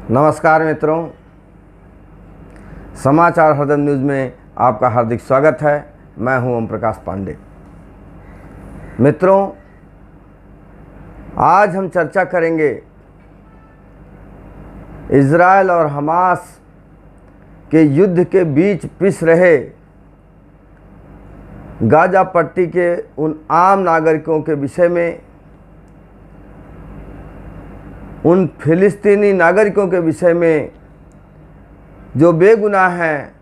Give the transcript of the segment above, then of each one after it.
नमस्कार मित्रों, समाचार हरदम न्यूज़ में आपका हार्दिक स्वागत है। मैं हूं ओम प्रकाश पांडे। मित्रों, आज हम चर्चा करेंगे इजराइल और हमास के युद्ध के बीच पिस रहे गाजा पट्टी के उन आम नागरिकों के विषय में, उन फिलिस्तीनी नागरिकों के विषय में जो बेगुनाह हैं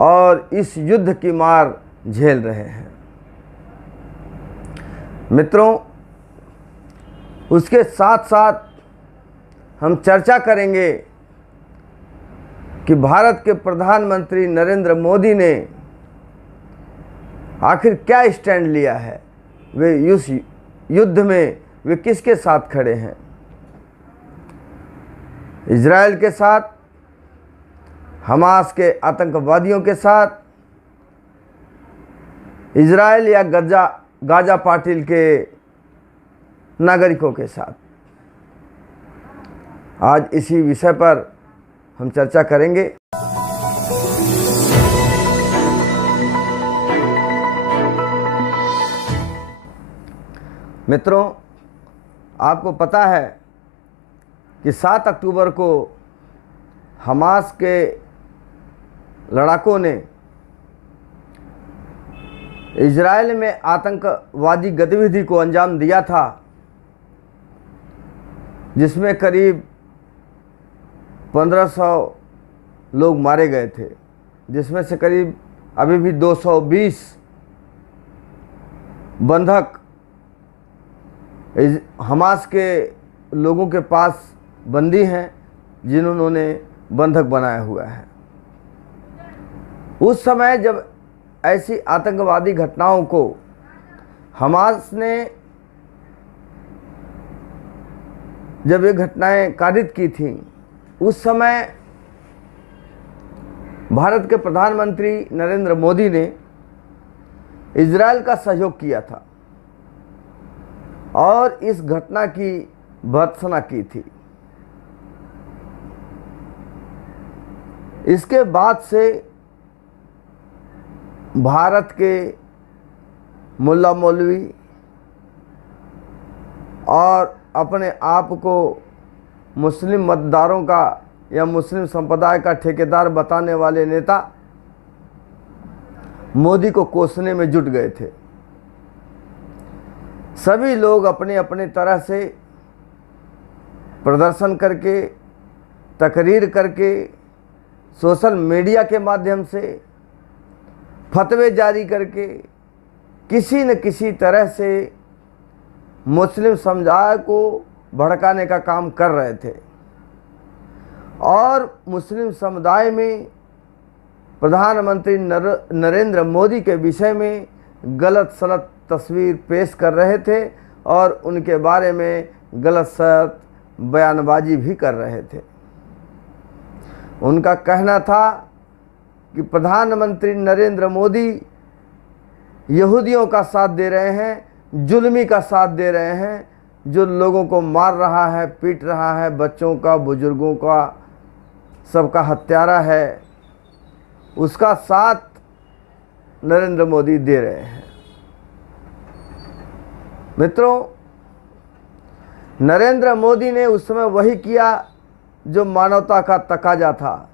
और इस युद्ध की मार झेल रहे हैं। मित्रों, उसके साथ साथ हम चर्चा करेंगे कि भारत के प्रधानमंत्री नरेंद्र मोदी ने आखिर क्या स्टैंड लिया है, वे इस युद्ध में वे किसके साथ खड़े हैं। इजराइल के साथ, हमास के आतंकवादियों के साथ, इजराइल या गाजा पट्टी के नागरिकों के साथ। आज इसी विषय पर हम चर्चा करेंगे। मित्रों, आपको पता है कि 7 अक्टूबर को हमास के लड़ाकों ने इजराइल में आतंकवादी गतिविधि को अंजाम दिया था, जिसमें करीब 1500 लोग मारे गए थे, जिसमें से करीब अभी भी 220 बंधक हमास के लोगों के पास बंदी हैं, जिन्होंने बंधक बनाया हुआ है। उस समय जब ऐसी आतंकवादी घटनाओं को हमास ने जब ये घटनाएं कारित की थीं, उस समय भारत के प्रधानमंत्री नरेंद्र मोदी ने इजराइल का सहयोग किया था और इस घटना की भर्त्सना की थी। इसके बाद से भारत के मुल्ला मौलवी और अपने आप को मुस्लिम मतदारों का या मुस्लिम संप्रदाय का ठेकेदार बताने वाले नेता मोदी को कोसने में जुट गए थे। सभी लोग अपने अपने तरह से प्रदर्शन करके, तकरीर करके, सोशल मीडिया के माध्यम से, फतवे जारी करके किसी न किसी तरह से मुस्लिम समुदाय को भड़काने का काम कर रहे थे और मुस्लिम समुदाय में प्रधानमंत्री नरेंद्र मोदी के विषय में गलत सलत तस्वीर पेश कर रहे थे और उनके बारे में गलत सलत बयानबाजी भी कर रहे थे। उनका कहना था कि प्रधानमंत्री नरेंद्र मोदी यहूदियों का साथ दे रहे हैं, जुल्मी का साथ दे रहे हैं, जो लोगों को मार रहा है, पीट रहा है, बच्चों का, बुजुर्गों का, सबका हत्यारा है, उसका साथ नरेंद्र मोदी दे रहे हैं। मित्रों, नरेंद्र मोदी ने उस समय वही किया जो मानवता का तकाजा था।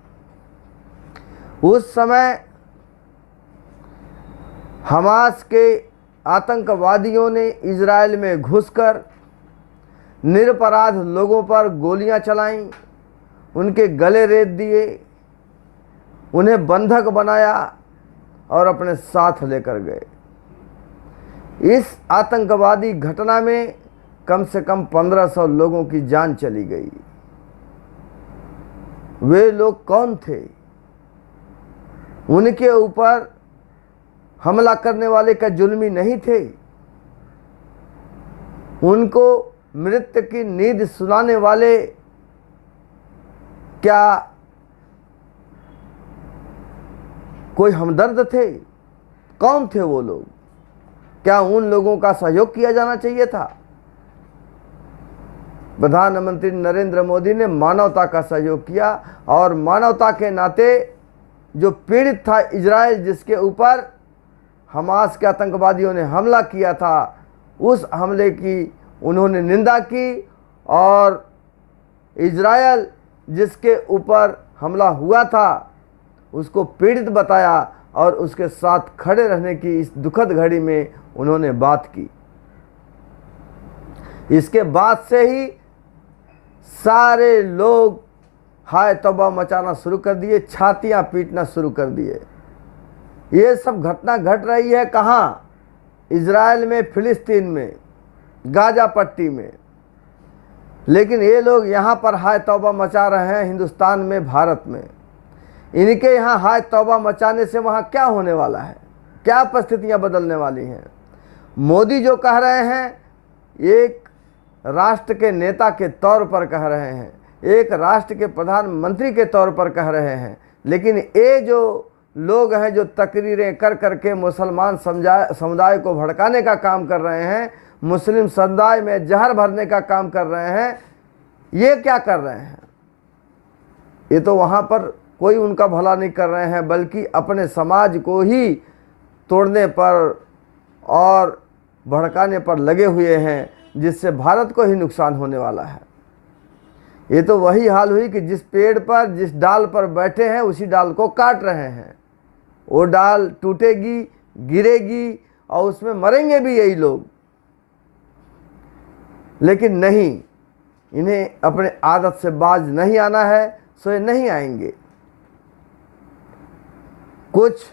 उस समय हमास के आतंकवादियों ने इजराइल में घुसकर निरपराध लोगों पर गोलियां चलाईं, उनके गले रेत दिए, उन्हें बंधक बनाया और अपने साथ लेकर गए। इस आतंकवादी घटना में कम से कम 1500 लोगों की जान चली गई। वे लोग कौन थे? उनके ऊपर हमला करने वाले क्या जुल्मी नहीं थे? उनको मृत्यु की नींद सुनाने वाले क्या कोई हमदर्द थे? कौन थे वो लोग? क्या उन लोगों का सहयोग किया जाना चाहिए था? प्रधानमंत्री नरेंद्र मोदी ने मानवता का सहयोग किया और मानवता के नाते जो पीड़ित था इजराइल, जिसके ऊपर हमास के आतंकवादियों ने हमला किया था, उस हमले की उन्होंने निंदा की और इजराइल जिसके ऊपर हमला हुआ था उसको पीड़ित बताया और उसके साथ खड़े रहने की इस दुखद घड़ी में उन्होंने बात की। इसके बाद से ही सारे लोग हाय तौबा मचाना शुरू कर दिए, छातियां पीटना शुरू कर दिए। ये सब घटना घट रही है कहाँ? इजराइल में, फिलिस्तीन में, गाजा पट्टी में। लेकिन ये लोग यहाँ पर हाय तौबा मचा रहे हैं हिंदुस्तान में, भारत में। इनके यहाँ हाय तौबा मचाने से वहाँ क्या होने वाला है? क्या परिस्थितियाँ बदलने वाली हैं? मोदी जो कह रहे हैं एक राष्ट्र के नेता के तौर पर कह रहे हैं, एक राष्ट्र के प्रधानमंत्री के तौर पर कह रहे हैं, लेकिन ये जो लोग हैं जो तकरीरें कर करके मुसलमान समुदाय को भड़काने का काम कर रहे हैं, मुस्लिम समुदाय में जहर भरने का काम कर रहे हैं, ये क्या कर रहे हैं? ये तो वहाँ पर कोई उनका भला नहीं कर रहे हैं, बल्कि अपने समाज को ही तोड़ने पर और भड़काने पर लगे हुए हैं, जिससे भारत को ही नुकसान होने वाला है। ये तो वही हाल हुई कि जिस पेड़ पर, जिस डाल पर बैठे हैं उसी डाल को काट रहे हैं। वो डाल टूटेगी, गिरेगी और उसमें मरेंगे भी यही लोग। लेकिन नहीं, इन्हें अपने आदत से बाज नहीं आना है, सो ये नहीं आएंगे। कुछ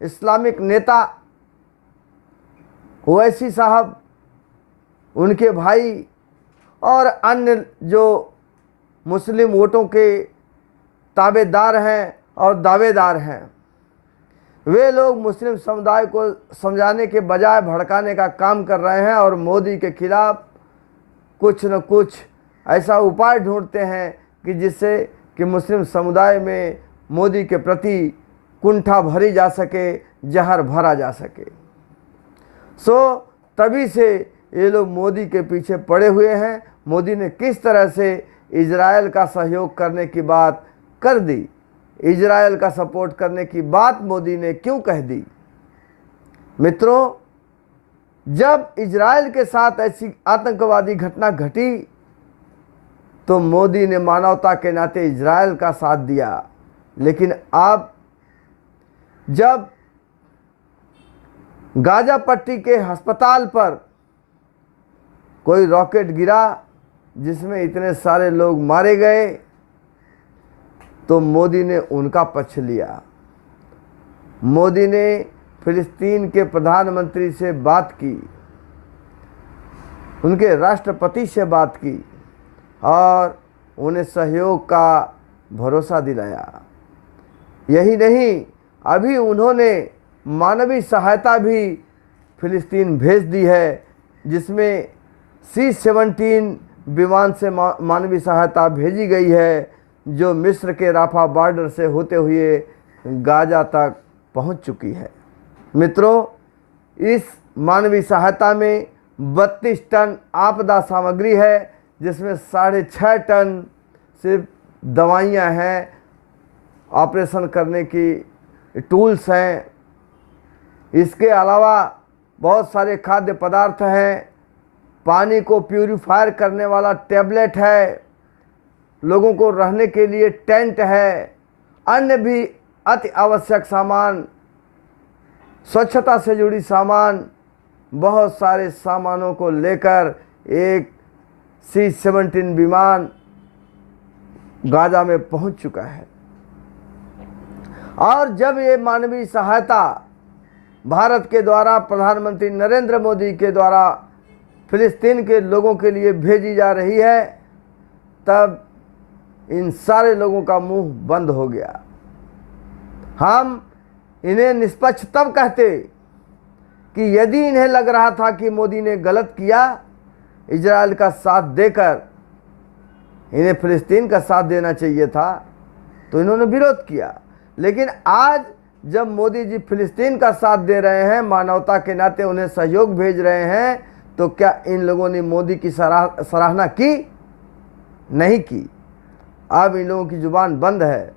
इस्लामिक नेता, ओवैसी साहब, उनके भाई और अन्य जो मुस्लिम वोटों के ताबेदार हैं और दावेदार हैं, वे लोग मुस्लिम समुदाय को समझाने के बजाय भड़काने का काम कर रहे हैं और मोदी के खिलाफ कुछ न कुछ ऐसा उपाय ढूंढते हैं कि जिससे कि मुस्लिम समुदाय में मोदी के प्रति कुंठा भरी जा सके, जहर भरा जा सके। सो तभी से ये लोग मोदी के पीछे पड़े हुए हैं। मोदी ने किस तरह से इजराइल का सहयोग करने की बात कर दी, इजराइल का सपोर्ट करने की बात मोदी ने क्यों कह दी? मित्रों, जब इजराइल के साथ ऐसी आतंकवादी घटना घटी तो मोदी ने मानवता के नाते इजराइल का साथ दिया। लेकिन अब जब गाजा पट्टी के अस्पताल पर कोई रॉकेट गिरा जिसमें इतने सारे लोग मारे गए, तो मोदी ने उनका पक्ष लिया। मोदी ने फिलिस्तीन के प्रधानमंत्री से बात की, उनके राष्ट्रपति से बात की और उन्हें सहयोग का भरोसा दिलाया। यही नहीं, अभी उन्होंने मानवीय सहायता भी फिलिस्तीन भेज दी है, जिसमें C-17 विमान से मानवीय सहायता भेजी गई है, जो मिस्र के राफा बॉर्डर से होते हुए गाजा तक पहुंच चुकी है। मित्रों, इस मानवीय सहायता में 32 टन आपदा सामग्री है, जिसमें 6.5 टन सिर्फ दवाइयां हैं, ऑपरेशन करने की टूल्स हैं। इसके अलावा बहुत सारे खाद्य पदार्थ हैं, पानी को प्यूरिफायर करने वाला टैबलेट है, लोगों को रहने के लिए टेंट है, अन्य भी अति आवश्यक सामान, स्वच्छता से जुड़ी सामान, बहुत सारे सामानों को लेकर एक C-17 विमान गाजा में पहुंच चुका है। और जब ये मानवीय सहायता भारत के द्वारा, प्रधानमंत्री नरेंद्र मोदी के द्वारा फिलिस्तीन के लोगों के लिए भेजी जा रही है, तब इन सारे लोगों का मुंह बंद हो गया। हम इन्हें निष्पक्ष तब कहते कि यदि इन्हें लग रहा था कि मोदी ने गलत किया इजराइल का साथ देकर, इन्हें फिलिस्तीन का साथ देना चाहिए था, तो इन्होंने विरोध किया। लेकिन आज जब मोदी जी फिलिस्तीन का साथ दे रहे हैं, मानवता के नाते उन्हें सहयोग भेज रहे हैं, तो क्या इन लोगों ने मोदी की सराहना की? नहीं की। अब इन लोगों की ज़ुबान बंद है।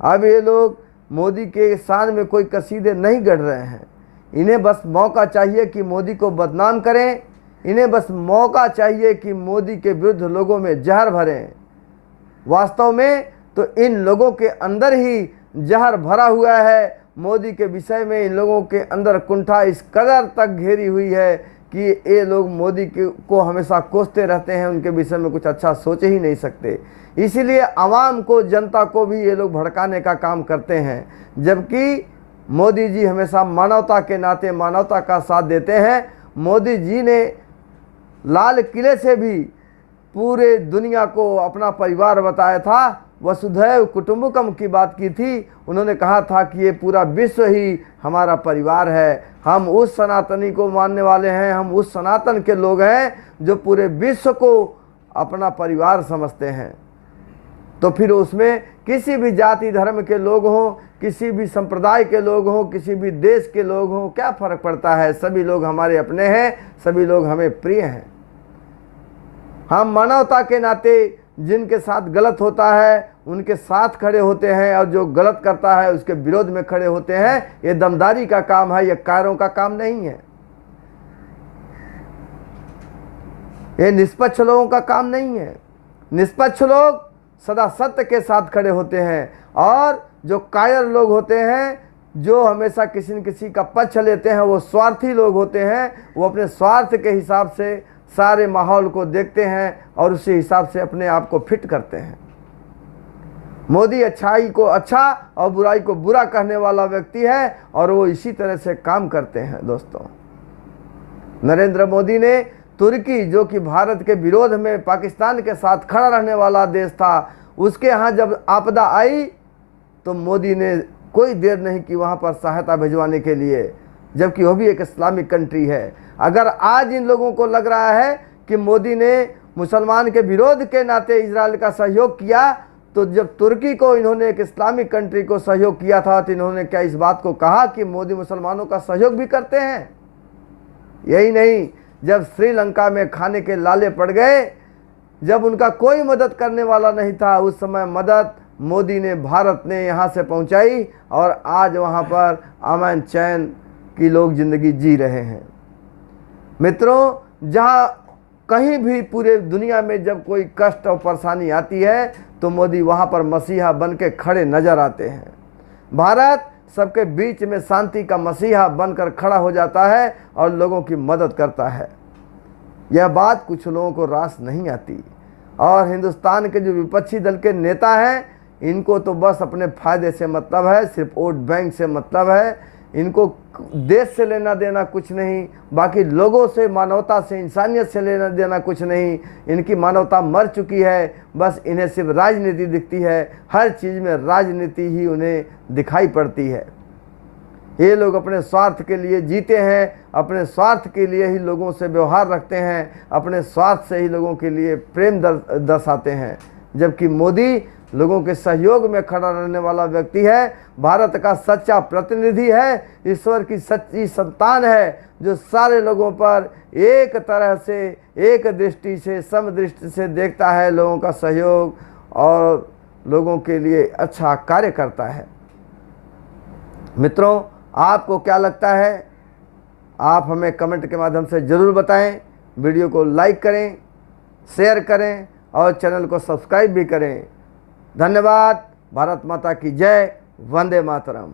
अब ये लोग मोदी के शान में कोई कसीदे नहीं गढ़ रहे हैं। इन्हें बस मौका चाहिए कि मोदी को बदनाम करें। इन्हें बस मौका चाहिए कि मोदी के विरुद्ध लोगों में जहर भरें। वास्तव में तो इन लोगों के अंदर ही जहर भरा हुआ है। मोदी के विषय में इन लोगों के अंदर कुंठा इस कदर तक घेरी हुई है कि ये लोग मोदी को हमेशा कोसते रहते हैं, उनके विषय में कुछ अच्छा सोच ही नहीं सकते। इसीलिए आवाम को, जनता को भी ये लोग भड़काने का काम करते हैं, जबकि मोदी जी हमेशा मानवता के नाते मानवता का साथ देते हैं। मोदी जी ने लाल किले से भी पूरे दुनिया को अपना परिवार बताया था, वसुधैव कुटुंबकम की बात की थी। उन्होंने कहा था कि ये पूरा विश्व ही हमारा परिवार है। हम उस सनातनी को मानने वाले हैं, हम उस सनातन के लोग हैं जो पूरे विश्व को अपना परिवार समझते हैं। तो फिर उसमें किसी भी जाति धर्म के लोग हों, किसी भी संप्रदाय के लोग हों, किसी भी देश के लोग हों, क्या फ़र्क पड़ता है? सभी लोग हमारे अपने हैं, सभी लोग हमें प्रिय हैं। हम मानवता के नाते जिनके साथ गलत होता है उनके साथ खड़े होते हैं, और जो गलत करता है उसके विरोध में खड़े होते हैं। ये दमदारी का काम है, ये कायरों का काम नहीं है। ये निष्पक्ष लोगों का काम नहीं है। निष्पक्ष लोग सदा सत्य के साथ खड़े होते हैं, और जो कायर लोग होते हैं, जो हमेशा किसी न किसी का पक्ष लेते हैं, वो स्वार्थी लोग होते हैं। वो अपने स्वार्थ के हिसाब से सारे माहौल को देखते हैं और उसी हिसाब से अपने आप को फिट करते हैं। मोदी अच्छाई को अच्छा और बुराई को बुरा कहने वाला व्यक्ति है, और वो इसी तरह से काम करते हैं। दोस्तों, नरेंद्र मोदी ने तुर्की, जो कि भारत के विरोध में पाकिस्तान के साथ खड़ा रहने वाला देश था, उसके यहाँ जब आपदा आई तो मोदी ने कोई देर नहीं की वहाँ पर सहायता भिजवाने के लिए, जबकि वो भी एक इस्लामिक कंट्री है। अगर आज इन लोगों को लग रहा है कि मोदी ने मुसलमान के विरोध के नाते इजराइल का सहयोग किया, तो जब तुर्की को इन्होंने एक इस्लामिक कंट्री को सहयोग किया था तो इन्होंने क्या इस बात को कहा कि मोदी मुसलमानों का सहयोग भी करते हैं? यही नहीं, जब श्रीलंका में खाने के लाले पड़ गए, जब उनका कोई मदद करने वाला नहीं था, उस समय मदद मोदी ने, भारत ने यहाँ से पहुँचाई, और आज वहाँ पर अमन चैन की लोग ज़िंदगी जी रहे हैं। मित्रों, जहाँ कहीं भी पूरे दुनिया में जब कोई कष्ट और परेशानी आती है तो मोदी वहाँ पर मसीहा बन के खड़े नज़र आते हैं। भारत सबके बीच में शांति का मसीहा बनकर खड़ा हो जाता है और लोगों की मदद करता है। यह बात कुछ लोगों को रास नहीं आती, और हिंदुस्तान के जो विपक्षी दल के नेता हैं, इनको तो बस अपने फ़ायदे से मतलब है, सिर्फ वोट बैंक से मतलब है। इनको देश से लेना देना कुछ नहीं, बाकी लोगों से, मानवता से, इंसानियत से लेना देना कुछ नहीं। इनकी मानवता मर चुकी है, बस इन्हें सिर्फ राजनीति दिखती है। हर चीज़ में राजनीति ही उन्हें दिखाई पड़ती है। ये लोग अपने स्वार्थ के लिए जीते हैं, अपने स्वार्थ के लिए ही लोगों से व्यवहार रखते हैं, अपने स्वार्थ से ही लोगों के लिए प्रेम दर्शाते हैं। जबकि मोदी लोगों के सहयोग में खड़ा रहने वाला व्यक्ति है, भारत का सच्चा प्रतिनिधि है, ईश्वर की सच्ची संतान है, जो सारे लोगों पर एक तरह से, एक दृष्टि से, समदृष्टि से देखता है, लोगों का सहयोग और लोगों के लिए अच्छा कार्य करता है। मित्रों, आपको क्या लगता है? आप हमें कमेंट के माध्यम से ज़रूर बताएं। वीडियो को लाइक करें, शेयर करें और चैनल को सब्सक्राइब भी करें। धन्यवाद। भारत माता की जय। वंदे मातरम।